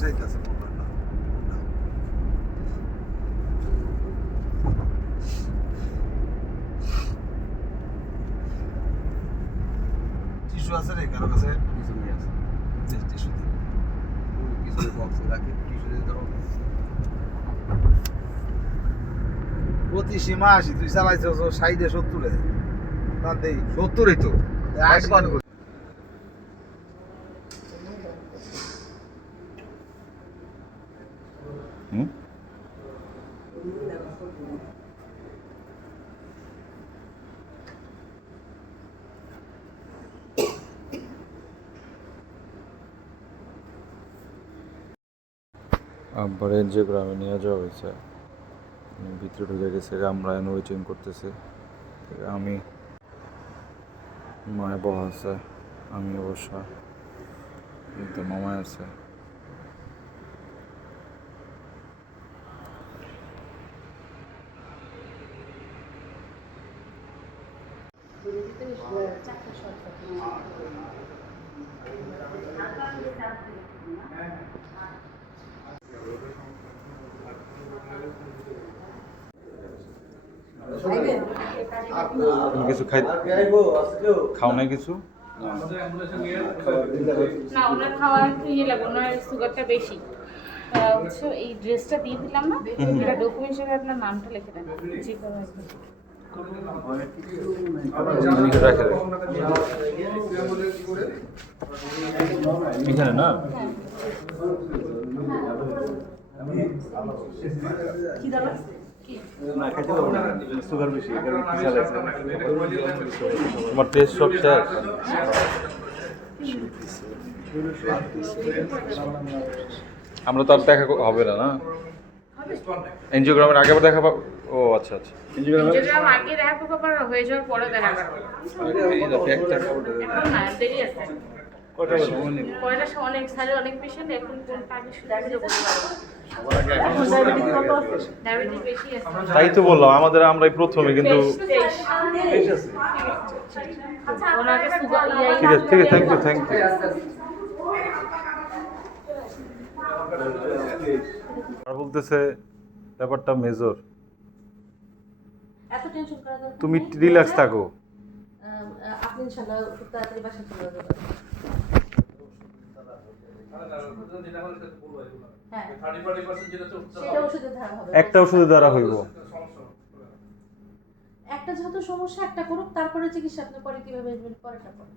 চাইতেছে টিস্যু আছে রে কারো কাছে? কিছু নিয়ে আছে টিস্যু কিছু বক্সে রাখি টিস্যু দিতে হবে। প্রতি সীমা ৮০ তুই চালাইছ ৬০ ৭০-এ তার দেই 70-ই তো ৮০ মান করি। আব্বার যে গ্রামে নিয়ে যাওয়া হয়েছে, ভিতরে ঢুকে গেছে, আমরা ওয়েটিং করতেছি। আমি মায় বহা আছে, আমি অবশ্য কিন্তু মামায় আছে। তুমি কিছু খাও নাই কিছু? না, ওনার খাওয়া একটু ইয়ে লাগবে, ওনার সুগারটা বেশি। হচ্ছে এই ড্রেসটা দিয়ে দিলাম না, এটা ডকুমেন্ট হিসেবে আপনার নামটা লিখে দেন। জি করুন। এখানে না কি দাবা? সুগার বেশি তোমার টেস্ট সব শেষ? আমরা তো আর দেখা হবে না, না? এনজিওগ্রামের আগে আবার দেখা পাবো? ও আচ্ছা আচ্ছা। ইনস্টাগ্রাম আগে দেখা করবো, আবার হয়ে যাওয়ার পরে দেখা করবো। এখন না, দেরি আছে। কয়টা অনেক সালে অনেক পেশেন্ট এখন কোন কাজে শুরু করতে পারবো। ডায়াবেটিস বেশি আছে। তাই তো বললাম, আমরাই প্রথমে, কিন্তু ওনাকে সুগার ঠিক আছে ঠিক আছে, থ্যাংক ইউ থ্যাংক ইউ। আর বলতেছে ব্যাপারটা মেজর, এত টেনশন করা দরকার তুমি নেই। রিল্যাক্স থাকো। আপনি ইনশাআল্লাহ খুব তাড়াতাড়ি বাসা চলে যাবেন। হ্যাঁ, সেটা ওষুধে ধারা হবে। একটা ওষুধের দ্বারা হইব। একটা যেহেতু সমস্যা, একটা করুক, তারপরে চিকিৎসা আপনি পরে কিভাবে পরেটা করেন।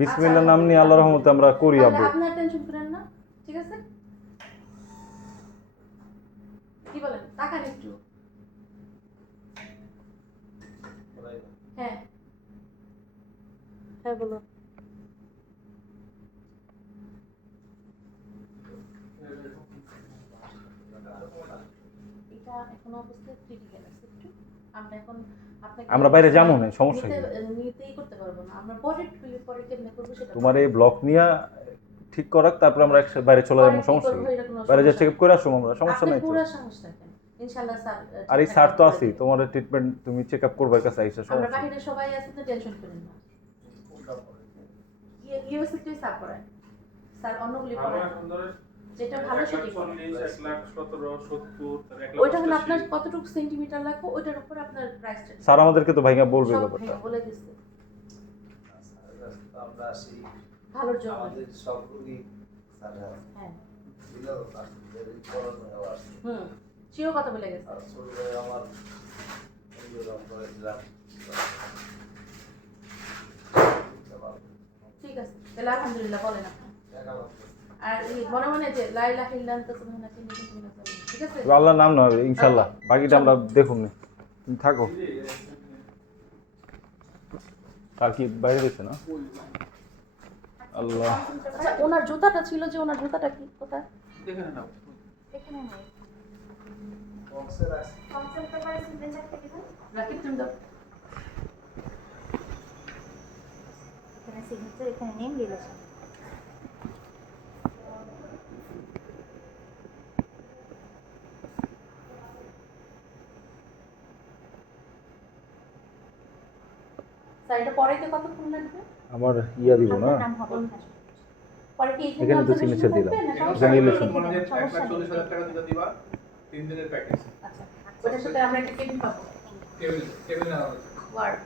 বিসমিল্লাহ নাম নিয়ে আল্লাহর রহমতে আমরা করি আব্বু। আপনার টেনশন করেন না, ঠিক আছে? কি বলেন? টাকা একটু। হ্যাঁ হ্যাঁ বলো। এটা এখন অবস্থায় ক্রিটিক্যাল আছে একটু। আমরা এখন আপনাকে আমরা বাইরে যাবো না, সমস্যা কি? নিতেই করতে পারবো না আমরা, পরে পরে কেমনে করবো সেটা। তোমার এই ব্লক নিয়ে ঠিক করাক, তারপর আমরা একসাথে বাইরে চলে যাবো, সমস্যা কি? বাইরে যা চেক আপ করে আসো, আমরা সমস্যা নাই তো। পুরো সমস্যা নেই ইনশাআল্লাহ স্যার। আর এই স্যার তো আছি, তোমার ট্রিটমেন্ট তুমি চেক আপ করবার কাছে আইসা আমরা সমস্যা। বাইরে সবাই আছে তো, টেনশন করেন না। ইউএসএ তুই স্যার পড়ায়, স্যার অন্যগুলি পড়ায়, যেটা ভালো সেটাই পড়ায়। ওইটা হলো আপনার কতটুকু সেন্টিমিটার লাগবে, ওইটার উপর আপনার প্রাইসটা। স্যার আমাদেরকে তো ভাইঙ্গা বলবে সব ব্যাপারটা। ভাইয়া বলে দিচ্ছে আমরা আসি ভালোর জন্য। আমাদের সব রোগী স্যাররা হ্যাঁ দিলেও আসলে করোনা আসছে। সেও কথা বলে গেছে। আর ছোটবে আমার এনজিওগ্রাম করেছিলাম। ঠিক আছে তাহলে আলহামদুলিল্লাহ বলেন আপনি। টাকা লাগবে। আর এই মনে মনে যে লা ইলাহা ইল্লাল্লাহ সুবহানাকা ইন্নী কুনতু মিনাজ জালিমিন, ঠিক আছে? তো আল্লাহর নাম না হবে ইনশাআল্লাহ, বাকিটা আমরা দেখুন। তুমি থাকো। আর কি বাইরে গেছে না? আল্লাহ। আচ্ছা ওনার জুতাটা ছিল যে, ওনার জুতাটা কি কোথায়? এখানে নাই। বক্সের আছে। কনসেন্ট পেপারে সিগনেচার থেকে দাও। রাকিব তুমি দাও। এখানে সিগনেচার, এখানে নেম রিলেশন। স্যার এটা পড়াইতে কতক্ষণ লাগবে? আমার ইয়া দিব না। আপনার নাম হবে। পরে কি এখানে তো signature দিলাম। এখানে election। সমস্যা নেই। 1,40,000 টাকা দিতে দিবা 3 দিনের প্যাকেজ আচ্ছা ওটার সাথে আমরা একটা কেবিন পাবো কেবিন না ওয়ার্ড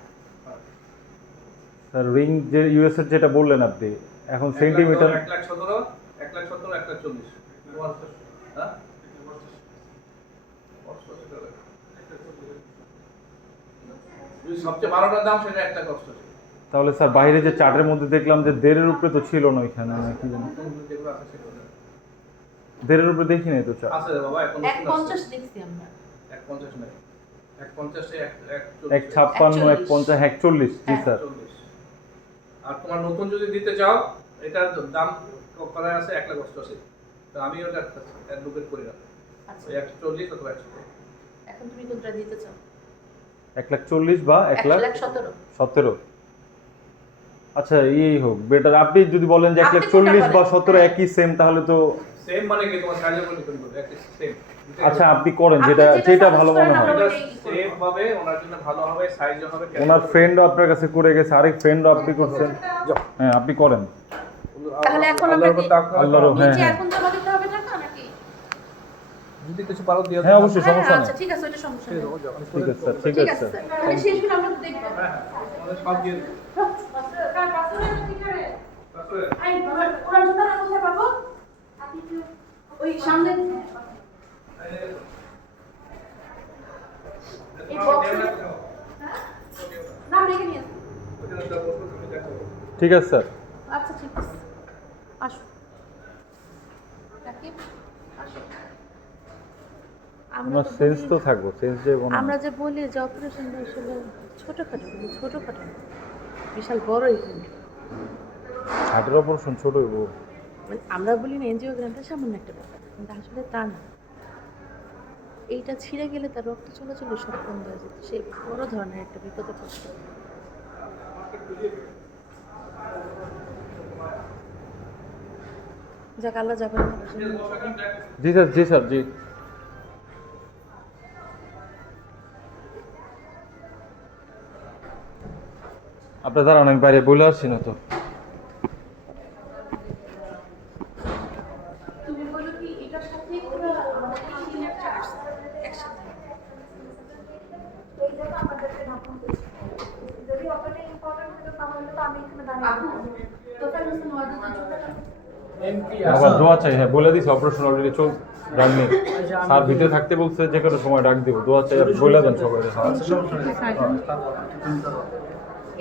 স্যার রিং যে ইউএস এর যেটা বললেন আপনি এখন সেন্টিমিটার 1,17,000 1,17,000 1,40,000 তোমার হ্যাঁ সবচেয়ে ভালোটার দাম সেটা 1,80,000 তাহলে স্যার বাইরে যে চার্টের মধ্যে দেখলাম যে 1.5 উপরে তো ছিল না ওইখানে নাকি জানি যেগুলো আছে সেগুলো 1.5 উপরে দেখি নাই তো চার্ট আছে রে বাবা এখন 150 দেখছি আমরা 150 নাই 150 এ 156 150 140 জি স্যার 140 আর তোমার নতুন যদি দিতে চাও এটার দাম করা আছে 1,80,000 তো আমি ওটা অ্যাডভোকেট করি না আচ্ছা ওই 140 অথবা 100 এখন তুমি কোনটা দিতে চাও 140 বা 1,17,000 1,17 আচ্ছা এই হোক বেটার আপনি যদি বলেন যে আপনি 140 বা কোনটা 17 বলেন? একই সেম তাহলে তো সেম মানে কি তোমার সাইজের উপর ডিপেন্ড করবে একই সেম আচ্ছা আপনি করেন আপনি যেটা যেটা যেটা suggest ভালো মনে করেন হয় আমরা- সেম হবে ওনার জন্য ভালো হবে সাইজও হবে ওনার ফ্রেন্ডও আপনার কাছে করে গেছে আরেক ফ্রেন্ডও আপনি করছেন হ্যাঁ আপনি করেন তাহলে এখন আমরা আল্লাহর কি- উপর তাওয়াক্কুল আল্লাহর করো। হ্যাঁ, নিচে হ্যাঁ। এখন জমা দিতে হবে টাকা নাকি যদি কিছু পারো দিয়ে হ্যাঁ অবশ্যই সমস্যা আচ্ছা নেই ঠিক আছে ওটা সমস্যা নেই ঠিক আছে স্যার ঠিক ঠিক আছে আছে স্যার স্যার তাহলে শেষ বিল আমরা তো দেখব হ্যাঁ আমাদের সব দিয়ে দিই। তারপরে আই ওরা জুতা না কোথায় পাবো আপনি কি ওই সামনে এই বক্সে না রেখে নিয়ে আসুন। ওখানে একটা বসো তুমি দেখো ঠিক আছে স্যার আচ্ছা ঠিক আছে আসো রাকিব আসো আমরা আমার তো সেন্স তো বলি- থাকবো সেন্স যে আমরা যে বলি যে অপারেশনটা আসলে ছোটখাটো কিন্তু ছোটখাটো না। বিশাল বড়ই কিন্তু হার্টের অপারেশন ছোট হইব মানে আমরা বলি না এনজিওগ্রামটা সামান্য একটা ব্যাপার কিন্তু আসলে তা না এইটা ছিঁড়ে গেলে তার রক্ত চলাচল সব বন্ধ হয়ে যেত সে বড় ধরনের একটা বিপদে পড়ত যাক আল্লাহ যাবেন জি স্যার জি স্যার জি আপনার দাঁড়ান আমি বাইরে বলে আসছি না তো তুমি বলো কি এটার সাথে চার্জ একসাথে যদি অতটা ইম্পর্টেন্ট হতো তাহলে তো আমি এখানে দাঁড়িয়ে আপু তোফাল হোসেন ওয়ার্ডে আবার দোয়া চাই হ্যাঁ বলে দিছি অপারেশন অলরেডি চল জানি স্যার ভিতরে থাকতে বলছে যে কোনো সময় ডাক দিব দোয়া চাই আর বলে দেন সবাই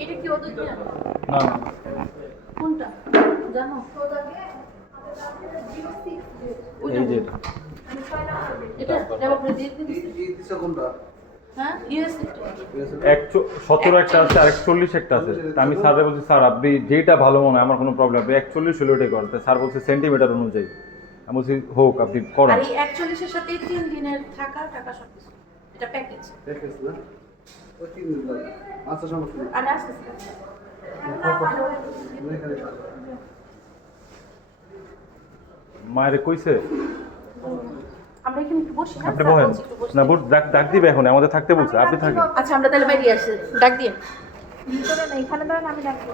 এটা কি ওদের দেয়া? না না কোনটা জানো এই যে এটা এটা আপনি দিয়ে দিন এই দিছে কোনটা হ্যাঁ ইউএস 17 একটা আছে আর 41 একটা আছে তা আমি স্যারে বলছি স্যার আপনি যেটা ভালো মনে হয় আমার কোনো প্রবলেম নেই 41 হলে ওটাই করেন তা স্যার বলছে সেন্টিমিটার অনুযায়ী আমি বলছি হোক আপনি করেন আর এই 41 এর সাথে 3 দিনের থাকা টাকা সব কিছু এটা প্যাকেজ দেখেছ না ওই 3 দিন লাগে আচ্ছা সমস্যা নেই আর আসতেছে এখানে মায়ের কইছে আমরা এখানে একটু বসি হ্যাঁ আপনি স্যার বলেন বলছি একটু বসি। না ডাক দিবে এখন আমাদের থাকতে বলছে আপনি থাকেন আচ্ছা আমরা তাহলে বেরিয়ে আসি ডাক দিয়ে ভিতরে না এখানে দাঁড়ান আমি ডাকবো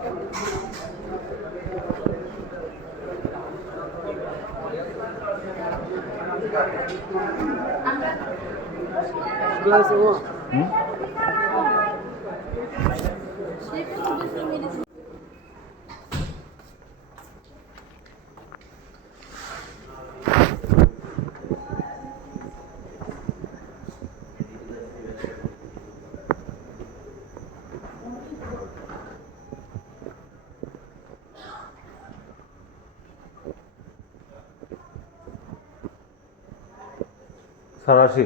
হুম? স্যার আসি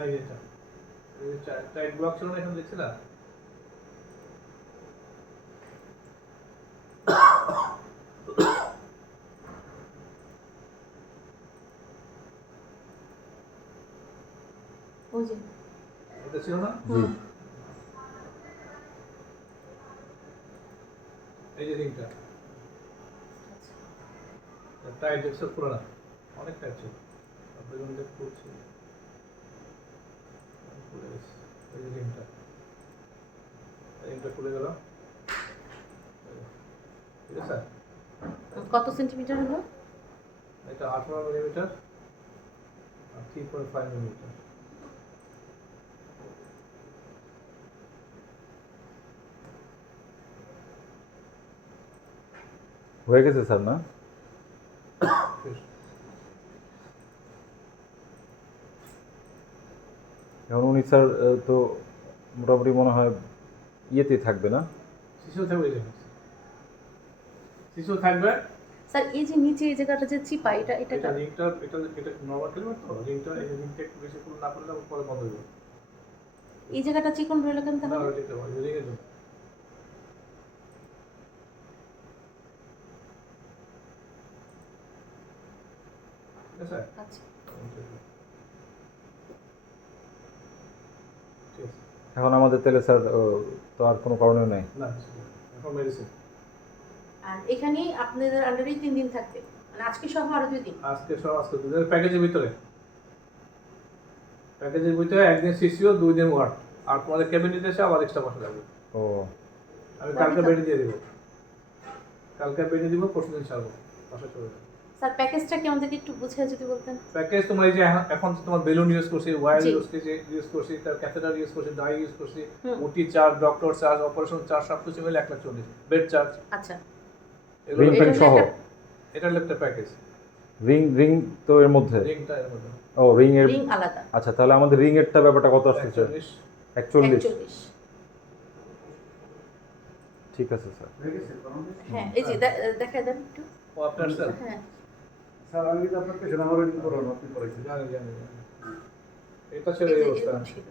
এই এটা এই টাইট ব্লক ছিল না এখন দেখছি না ওই যে এটা ছিল না জি এই যে রিংটা টাইট দেখছো পুরো না অনেক টাইট ছিল আপনি যখন দেখতে করছি এই রিংটা খুলে গেল, ঠিক আছে। কত সেন্টিমিটার হলো? এটা 18 মিলিমিটার আর 3.5 মিলিমিটার। হয়ে গেছে স্যার না? এখন উনি স্যার তো মোটামুটি মনে হয় ইয়েতেই থাকবে না? শিশু থাকবে, শিশু থাকবে। স্যার এই যে নিচে এই জায়গাটা যে চিপা, এটা এটা এটা রিংটা, এটা নরমাল ক্লিমার তো, রিংটা এই রিংটা একটু বেশি ফুল না করলে পরে বন্ধ হয়ে যাবে। এই জায়গাটা চিকন রইল কেন না তাহলে? ওইটা ওই রিংয়ের জন্য। ঠিক আছে, আচ্ছা ঠিক আছে। এখন আমাদের তাহলে স্যার তো আর কোনো কারণে নাই। না এখন মেডিসিন আর এখানেই আপনাদের আন্ডারেই 3 দিন থাকবে, মানে আজকে সহ আরো 2 দিন। আজকে সব আজকে দুধের প্যাকেজের ভিতরে, প্যাকেজের ভিতরে একদিন শিশিও 2 দিন ওয়ার্ড, আর তোমাদের ক্যাবিনেট এসে আবার এক্সট্রা পয়সা লাগবে। ও আমি কালকে বেডে দিয়ে দেবো, কালকে বেডে দিব, পরশু দিন ছাড়বো, বাসা চলে যাবে। স্যার প্যাকেজটা কি আমাদেরকে একটু বুঝিয়ে যদি বলতেন? প্যাকেজ তোমার এই যে এখন তোমার বেলুন ইউজ করছি, ওয়্যার জি। ইউজ করছি, তার ক্যাথেটার ইউজ করছি, ডাই ইউজ করছি, হুম। ওটি charge, doctor charge, operation charge, সব কিছু মিলে 1,40,000, বেড চার্জ, আচ্ছা এগুলো রিং ফিং সহ? এটা একটা প্যাকেজ। রিং তো এর মধ্যে? রিংটা এর মধ্যে ও রিং এর। রিং আলাদা। আচ্ছা তাহলে আমাদের রিং এরটা ব্যাপারটা কত আসছে স্যার? 41। 41। ঠিক আছে স্যার। হ্যাঁ এই যে দেখায় দেন একটু। ও আপনার স্যার, হ্যাঁ স্যার আমি কিন্তু আপনার পেছনে আমার রিং করলাম, আপনি করেছেন। জানি জানি জানি। এটা ছিল এই এই যে অবস্থা। এরকম ছিল।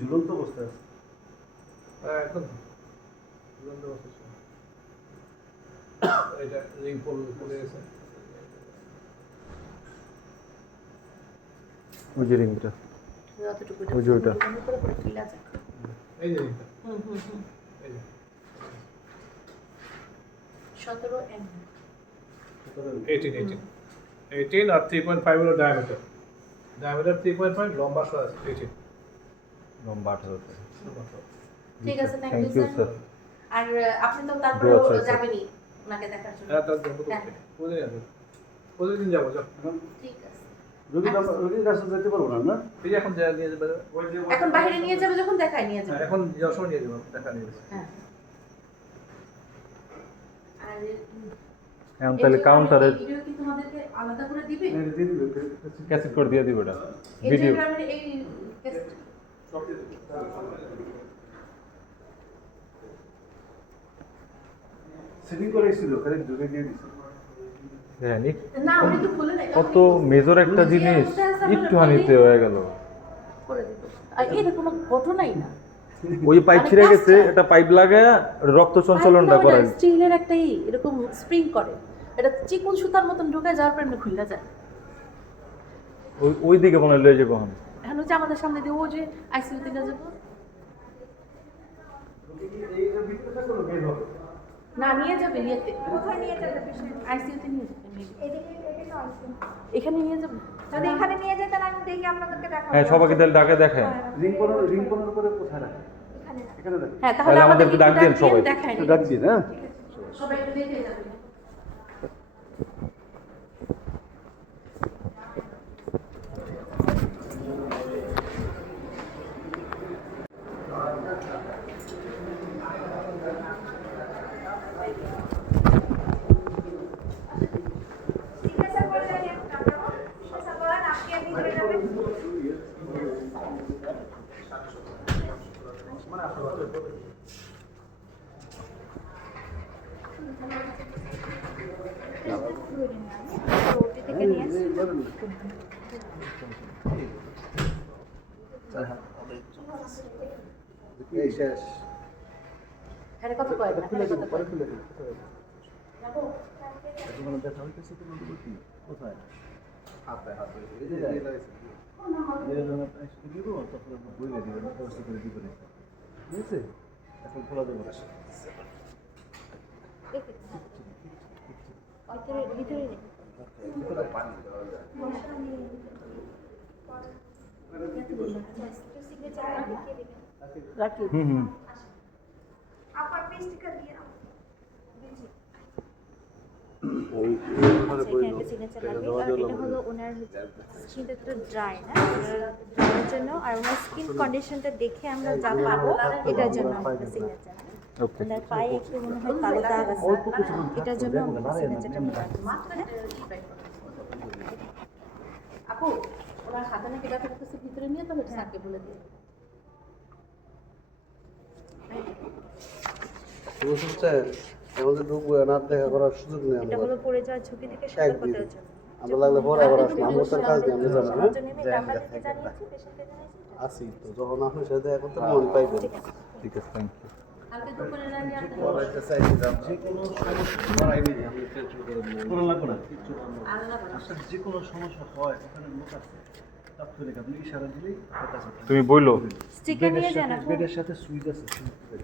ঝুলন্ত অবস্থায় আছে। হ্যাঁ একদম ঝুলন্ত অবস্থা ছিল। এটা রিং খুলে গেছে। ওই যে রিংটা। যতটুকু ওই যে ওইটা। করে করে খিলা যায়। এই যে রিংটা, হুম হুম হুম। এই যে 17 এম। 18 আর 3.5 হলো ডায়ামিটার, 3.5, লম্বা 18। লম্বা 18 টাকা। ঠিক আছে, thank thank you you sir. Sir. আর আপনি তো তারপরে দোয়া চাই, স্যার। যাবেনই ওনাকে দেখার জন্য। হ্যাঁ তার জন্য হ্যাঁ। প্রতিদিন যাবো, যাও। ঠিক আছে। রোগীর কাছে যেতে পারবো না, না? এই যে এখন যা নিয়ে যাবে, এখন বাইরে নিয়ে যাবে, যখন দেখায় নিয়ে যাবে। এখন যাওয়ার সময় নিয়ে যাবো, দেখা নিয়ে যাবে। হ্যাঁ। আর এখন তাহলে কাউন্টারে ভিডিও কি তোমাদেরকে আলাদা করে দিবে? ক্যাসেট করে দিয়ে দিব এটা এই ভিডিও। ডিয়াগ্রামের এই কেস- সেটিং করে এসেছিল, খালি ঢুকে দিয়ে দিছি। হ্যাঁ না উনি তো খুলে নাই। কত মেজর একটা জিনিস একটুখানিতে হয়ে গেল। করে দিব। আর এটা কোনো ঘটনাই না। ওই পাইপ ছিঁড়ে গেছে, এটা পাইপ লাগায় রক্ত সঞ্চালনটা করাই। স্টিলের একটা এরকম স্প্রিং করে, এটা চিকন সুতার মতন ঢুকে যাওয়ার পর এমনি খুলে যায়। ওই দিকে মনে হয় লয়ে যাবো আমি। এখন ওই যে আমাদের সামনে দিয়ে ও যে আইসিইউ দিকে যাবো না, নিয়ে যাবে ইয়েতে। কোথায় নিয়ে যাবে পেশেন্ট? আইসিইউতে নিয়ে যাবে। এদিকে এদিকে তো আসুন। এখানে নিয়ে যাবে। যদি এখানে নিয়ে যেতেন আমি দেখি আপনাদেরকে দেখাবো। হ্যাঁ সবাইকে তাহলে ডাকে দেখায়। রিং পনেরো করে কোথায় রাখে? এখানে এখানে রাখে। হ্যাঁ তাহলে তাহলে আমাদেরকে ডাক দিন সবাই। দেখায় একটু ডাক দিন, হ্যাঁ? সবাই একটু দেখে যাবে। জিজ্ঞাসা করে জানি আপনারা জিজ্ঞাসা করেন, আপনি আর ভিতরে যাবেন। ওটি থেকে নিয়ে আসছি। এই শেষ। হ্যাঁ কত কয় না, খুলে দিন, কত পরে কয়। খুলে দিন। যাবো? এখন দেখা হইতেছে তো বলতে কি? কোথায়? হাতে হাতে। এই যে এই লাগাইছে। এই যখন আপনি এসে দিব, তখন আপনি বইলে দিবেন, ব্যবস্থা করে দিবেন। ঠিক আছে? এখন খোলা দেবো। ভিতরে নেই। ভিতরে পানি দেওয়া যায়। সিগনেচার লিখে দিবেন। রাখি। আপনার পেস্টিকা দিয়ে নাও। এখানে একটা সিগনেচার লাগবে আর এটা হলো ওনার স্কিনটা তো ড্রাই না, ড্রাইয়ের জন্য আর ওনার স্কিন কন্ডিশনটা দেখে আমরা যা পাবো এটার জন্য একটা সিগনেচার। ওকে ওনার পায়ে একটু মনে হয় কালো দাগ আছে, এটার জন্য আমরা সিগনেচারটা আপু ওনার হাতে নাকি ব্যথা করতেছে, ভিতরে নিয়ে তবে স্যারকে বলে দিই। আমাদের ঢুকবো না, দেখা করার সুযোগ নেই এটা আমাদের। হলো পড়ে যাওয়ার ঝুঁকি থেকে সতর্কতার জন্য। আমরা লাগলে পরে আবার আসবো, আমরা তো কাজ নেই, আমরা যাবো না। আমাদেরকে জানিয়েছি, পেশেন্টকে জানিয়েছি। আসি তো, যখন আপনার সাথে দেখা করতে মন পাইবেন। ঠিক আছে, থ্যাংক ইউ। কালকে দুপুরের আগে আপনার করাইতে চাইছিলাম, যে কোনো সমস্যা করাই নিয়ে আপনি টেনশন করে নিয়ে করা লাগবে না, কিচ্ছু করবো না। আল্লাহ বলে। আপনার যে কোনো সমস্যা হয় ওখানে লোক আছে, তাপ করে আপনি ইশারা দিলেই কথা আছে। তুমি বইলো স্টিকার নিয়ে যান আপু। বেডের সাথে সুইচ আছে, সুইচ দিবেন।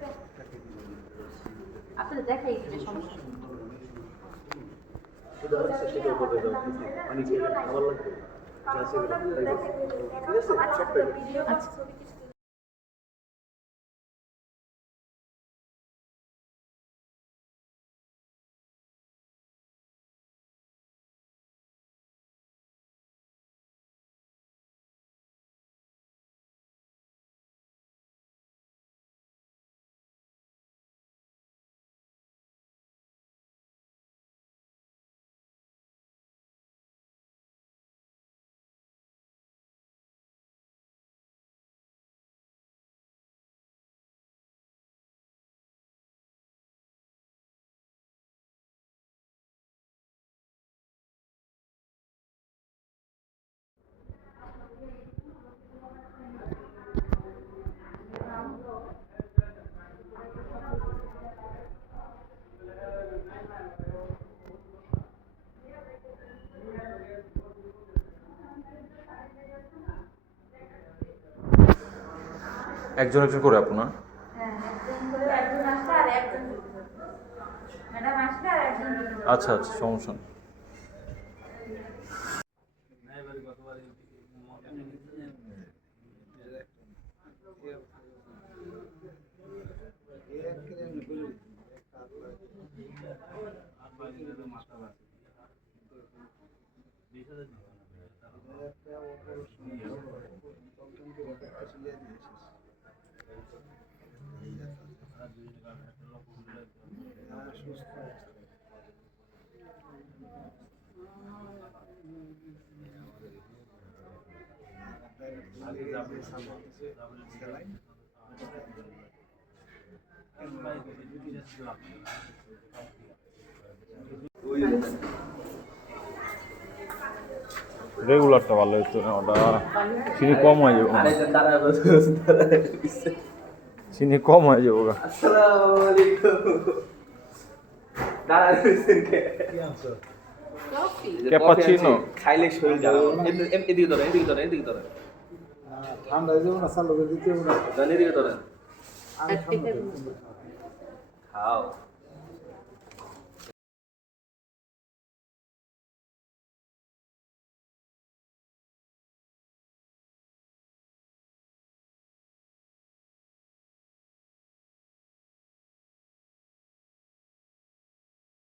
আপনাদের দেখাই দিলে সমস্যা নেই। সেটা হচ্ছে, সেটাও করে দাও, পানি খেয়ে খাবার লাগবে, যা আছে সেটা খাইবে। ঠিক আছে, সব পাইবে। আচ্ছা। একজন একজন করে আপু না? হ্যাঁ, একজন করে একজন আসলে আর একজন ম্যাডাম আসলে আর একজন আচ্ছা আচ্ছা, সমস্যা নেই। রেগুলারটা ভালো হতো না, ওটা চিনি কম হয়ে যাবো, চিনি কম হয়ে যাবো গা। ক্যাপাচিনো খাইলে শরীর যাবে। এদিকে ধরে, এদিকে ধরে, এদিকে ধরে, ঠান্ডা হয়ে যাবো না, চালু করে দিতে হবে না। এদিকে ধরে। আর থেকে খাও।